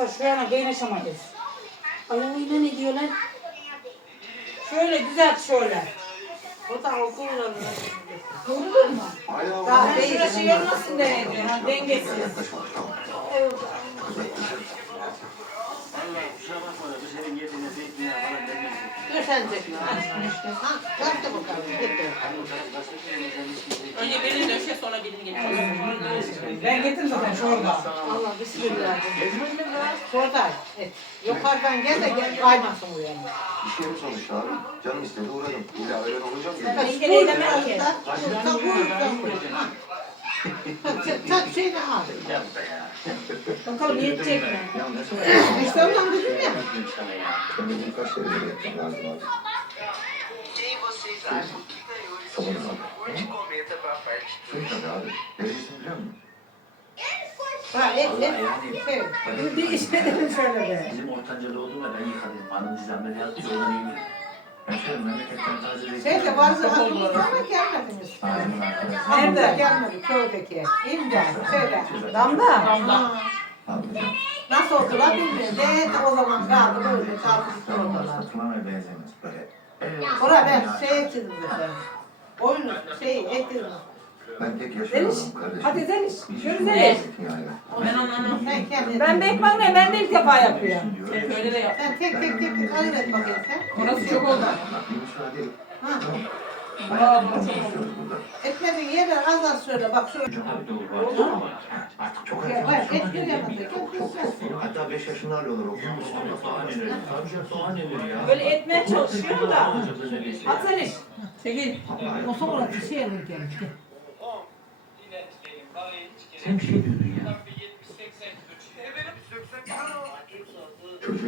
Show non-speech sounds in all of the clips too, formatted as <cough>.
Hatta şu yana kaynaşamayız. Ayağıyla ne diyorlar? Şöyle güzel şöyle. O da okullarında. Vurulur mu? Hala Daha ben şurası yormasın diye diyor. Ha, dengesiz. Yaklaşma, sen çekme. Ha, yap da bakalım. Getir. Önce birini döşe sonra birini getir. Ben getirdim zaten şurada. Allah bismillah. Şurada. Yukarıdan gel de gel kaymasın bu. Bir şey mi sonuçta abi? Canım istedi uğradım. İlla öyle olacak mı? Ben gene eylemem ki. Vursa vursa vursa. Tak şeyini al. Bakalım yetecek mi? Ondan dedim ya. De birkaç kere böyle yapacağım lazım abi. Título? abi. E tabii abi. Derecesini biliyor musun? Ha et et. yani. Şey. Bir, bir iş verelim şöyle be. Bizim ortanca doğdum da ben yıkadım. Anam bizi ameliyat etti. Ondan iyi. Ben şöyle memleketten taze Şey de bazı aklımızda ama gelmediniz. Nerede? Gelmedi köydeki. İmca. Şöyle. Damla. Abi hocam. Nasıl oldular bilmiyorum. De o zaman kaldı böyle çarpıştı oradalar. Satılamaya benzemez böyle. Evet. Orada ben şey ettim zaten. Oyun şey ettim. Ben tek yaşıyorum kardeşim. Hadi Zeliş. Yürü Zeliş. Ben anlamam. Ben kendim. Ben bekmem ne? Ben de ilk defa yapıyorum. Sen şöyle de yap. Sen tek tek tek tek ayır et bakayım sen. Orası çok oldu. Ha. Etmediğin yerler az az söyle bak şöyle. Doğru var. Artık çok erken. bak et göremedi. Hatta 5 yaşında alıyorlar o Ama soğan erir. Tabii soğan erir ya. Böyle etmeye çalışıyor da. At Zeliş. Çekil. O sonra bir şey alırken. Sen bir şey diyordun ya.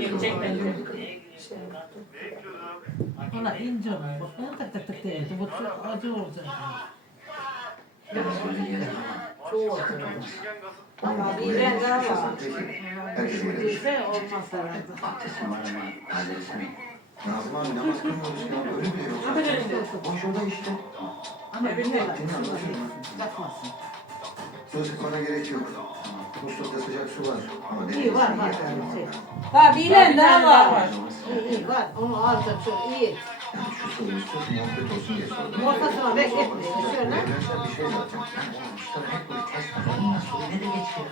Gelecek bence. Ona ince olur. Bak ona tak tak tak değil. Bu çok acı olacak. Ben söyle yerim ama. Bir yer daha var. Şey olmaz herhalde. Nazım abi namaz kılmıyoruz ya. Öyle mi yoksa? Boş oda işte. Ama Evet, bunlar Su sıkmana gerek yok. Muslukta sıcak su var. Ama İyi var var. denizin Şey. Daha bir ilen daha var. İyi iyi var. Onu alacak şöyle iyi. Yani şu soruyu sırf muhabbet olsun diye sordum. Ortasına bekletmeyin. Şöyle. Bir şey zaten. Yani oğlum usta hep böyle test takımından sonra ne de geçiyor.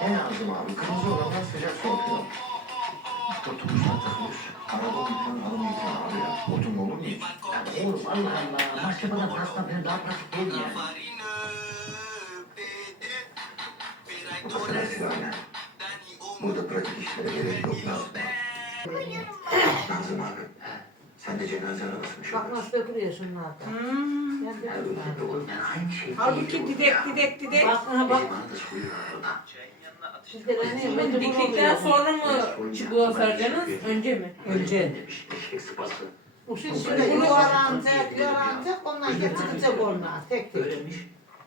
Ne lazım abi? Kırmızı olanlar sıcak su atıyor. Oturmuşlar takılır. Araba yıkan, alım yıkan abi ya. Oturma olur mu hiç? Ya oğlum Allah Allah. Mahkemede pasta falan daha pratik değil mi yani? Affedersin anne. Burada pratik işlere gerek yok Nazım abi. Nazım abi. Sen de cenaze arabasını Bak nasıl dökülüyor şunlardan. Hmm. Ben dökülüyorum. de yani aynı şey Halbuki didek didek didek. Bak aha bak. Diktikten sonra mı çubuğa saracaksınız? Önce mi? Önce. Eşek sıpası. Bu şimdi şöyle yuvarlanacak, yuvarlanacak. Ondan sonra çıkacak onlar. Tek tek. Öğrenmiş.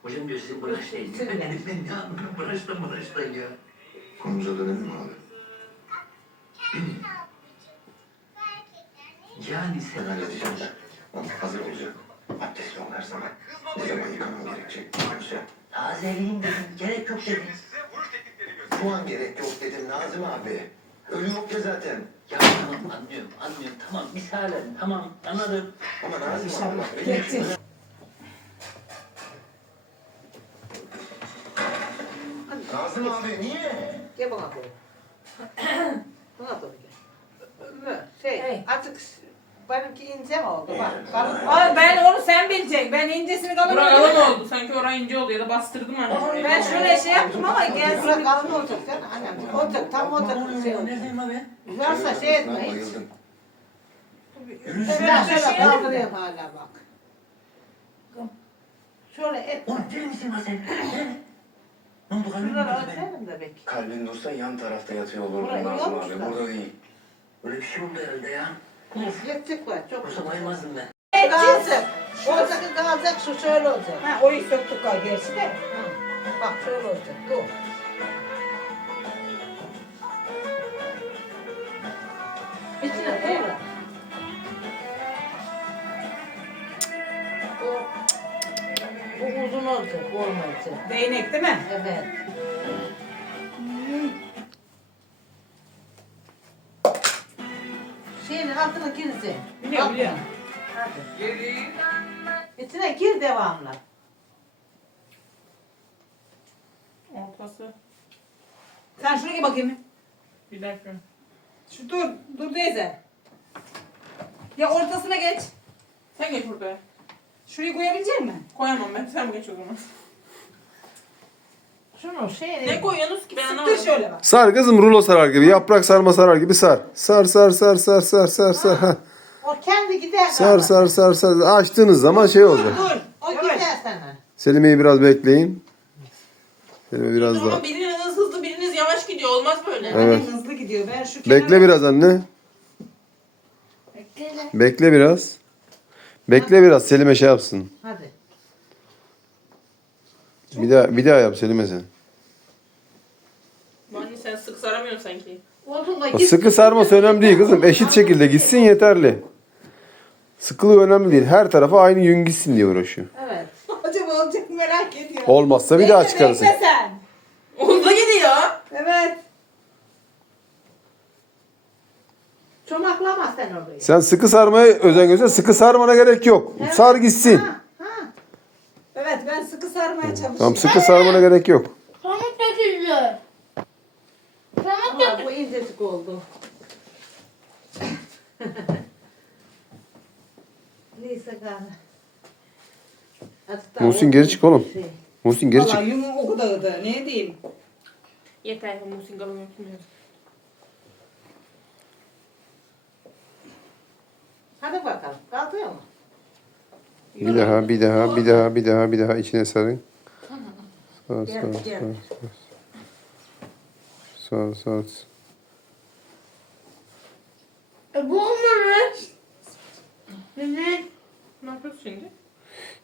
Hocam diyor sizin branş değil. Ben de. dedim ben ne anlarım branştan branştan ya. Konumuza dönelim mi abi? Yani Ben sen halledeceğim ben. Ama hazır olacak. Abdestli ol her zaman. Ne zaman yıkamam gerekecek? Güzel. tazeliğin dedim. Gerek yok dedim. Şu an gerek yok dedim Nazım abi. Ölü yok ya zaten. Ya tamam anlıyorum anlıyorum. Tamam misalen tamam anladım. Ama Nazım abi. bak, Geçecek. için- Nazım abi niye? Gel bana koy. <coughs> Buna doğru gel. Şey, Hey. artık benimki ince mi oldu? Bak, kalın Ay ben onu sen bileceksin. Ben incesini kalın Bura yapıyorum. kalın oldu. Sanki oraya ince oldu ya da bastırdım hani. Ben şöyle şey yaptım ama gelsin. kalın olacak canım. Annem, olacak, tam olacak. Şey olacak. Neredeyim abi? Güzelse şey etme hiç. Bayıldım. Ben şöyle kaldırıyorum hala bak. Şöyle et. Oğlum deli misin lan sen? He? Ne oldu kalbim? Şuraları mi? örtelim de belki. Kalbin dursa yan tarafta yatıyor olurdun Nazım abi. yapmışlar. Burada değil. Öyle bir şey oldu herhalde ya. Yetecek var, çok. Yoksa bayılmazdım ben. Kalacak. Olacak kalacak, şu şöyle olacak. Ha orayı söktük galiba gerçi de. Bak şöyle olacak, dur. Olacak, olmayacak. Değnek değil mi? Evet. Şeyin altına girsin. Biliyorum biliyorum. Hadi. İçine gir devamlı. Ortası. Sen şuraya bakayım. Bir dakika. Şu dur. Dur teyze. Ya ortasına geç. Sen geç burada. Şurayı koyabilecek misin? Koyamam ben. Sen geç o zaman. Şunu şey Ne koyuyorsunuz ki ben Dur anlamadım. şöyle bak. Sar kızım rulo sarar gibi. Yaprak sarma sarar gibi sar. Sar sar sar sar sar sar sar. O kendi gider. Sar sar sar sar. Açtığınız zaman şey olacak. Dur. O Evet. gider sana. Selim'i biraz bekleyin. Selim'i biraz daha. Ama biriniz hızlı biriniz yavaş gidiyor. Olmaz böyle. Evet. Hızlı gidiyor. Ben şu kenara... Bekle biraz anne. Bekle. Bekle biraz. Bekle biraz Selim'e şey yapsın. Hadi. Bir daha bir daha yap Selim'e sen. Anne sen sık saramıyorsun sanki. Oldu da O git. sıkı sarması önemli değil kızım. Eşit şekilde gitsin yeterli. Sıkılığı önemli değil. Her tarafa aynı yün gitsin diye uğraşıyor. Evet. <laughs> Acaba olacak mı merak ediyorum. Olmazsa bir daha çıkarırsın. Bekle sen. Hızlı gidiyor. Evet. Çomaklama sen orayı. Sen sıkı sarmaya özen göster. Sıkı sarmana gerek yok. Evet. Sar gitsin. Ha, ha. Evet ben sıkı sarmaya çalışıyorum. Tamam sıkı sarmana gerek yok. Pamuk döküldü. Pamuk Ama bu incecik oldu. <laughs> Neyse daha Muhsin geri çık oğlum. Şey. Muhsin geri çık. Vallahi yumruğum o kadar da ne diyeyim. Yeter. Musin galon Hadi bakalım. Kalkıyor mu? Bir daha, bir daha, bir daha, bir daha, bir daha içine sarın. Sar, <laughs> Gel, sar, gel. sar, sar, sar. E, bu olmamış. Evet. Ne yapıyorsun şimdi?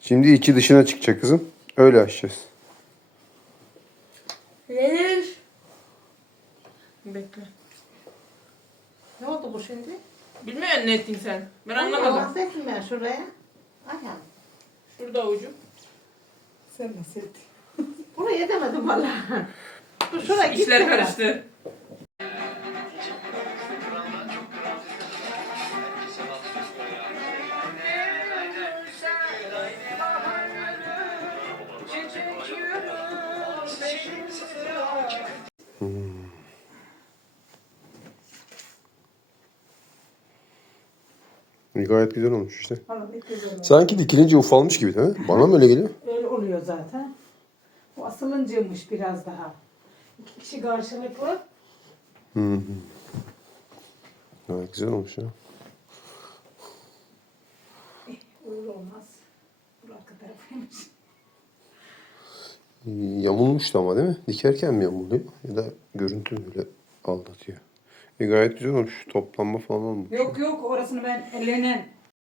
Şimdi içi dışına çıkacak kızım. Öyle açacağız. Lenir. Bekle. Ne oldu bu şimdi? Bilmiyorum ne ettin sen. Ben anlamadım. Bahsettim ben şuraya. Aynen. Şurada ucu. Sen nasıl ettin? Buraya demedim valla. Dur şuraya git. İşler karıştı. Gayet güzel olmuş işte. Valla pek güzel oldu. Sanki dikilince ufalmış gibi değil mi? Bana mı öyle geliyor? Öyle oluyor zaten. Bu asılıncıymış biraz daha. İki kişi karşılıklı. Hı hı. Gayet güzel olmuş ya. Öyle olmaz. Bu arka tarafıymış. Yamulmuştu ama değil mi? Dikerken mi yamuluyor? Ya da görüntü mü öyle aldatıyor? E gayet güzel olmuş. Toplanma falan olmuş. Yok yok orasını ben ellerine